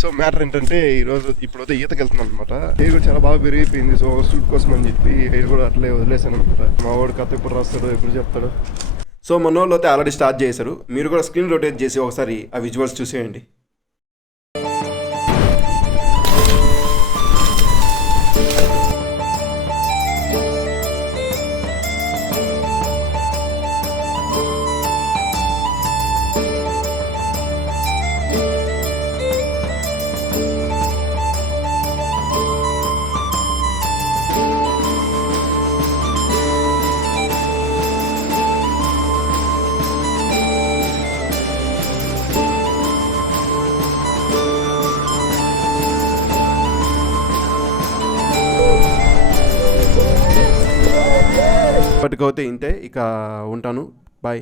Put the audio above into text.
So matter ఏంటంటే ఈరోజు ఇప్పుడైతే ఈతకి వెళ్తున్నాను అనమాట. హెయిర్ కూడా చాలా బాగా పెరిగిపోయింది. సో సూట్ కోసం అని చెప్పి హెయిర్ కూడా అట్లే వదిలేసాను అనమాట. మా వాడు కథ ఎప్పుడు రాస్తాడు, ఎప్పుడు చెప్తాడు. సో మన వాళ్ళు అయితే ఆల్రెడీ స్టార్ట్ చేశారు. మీరు కూడా స్క్రీన్ రొటేట్ చేసి ఒకసారి ఆ విజువల్స్ చూసేయండి. ఇప్పటికైతే ఇంతే, ఇక ఉంటాను. బాయ్.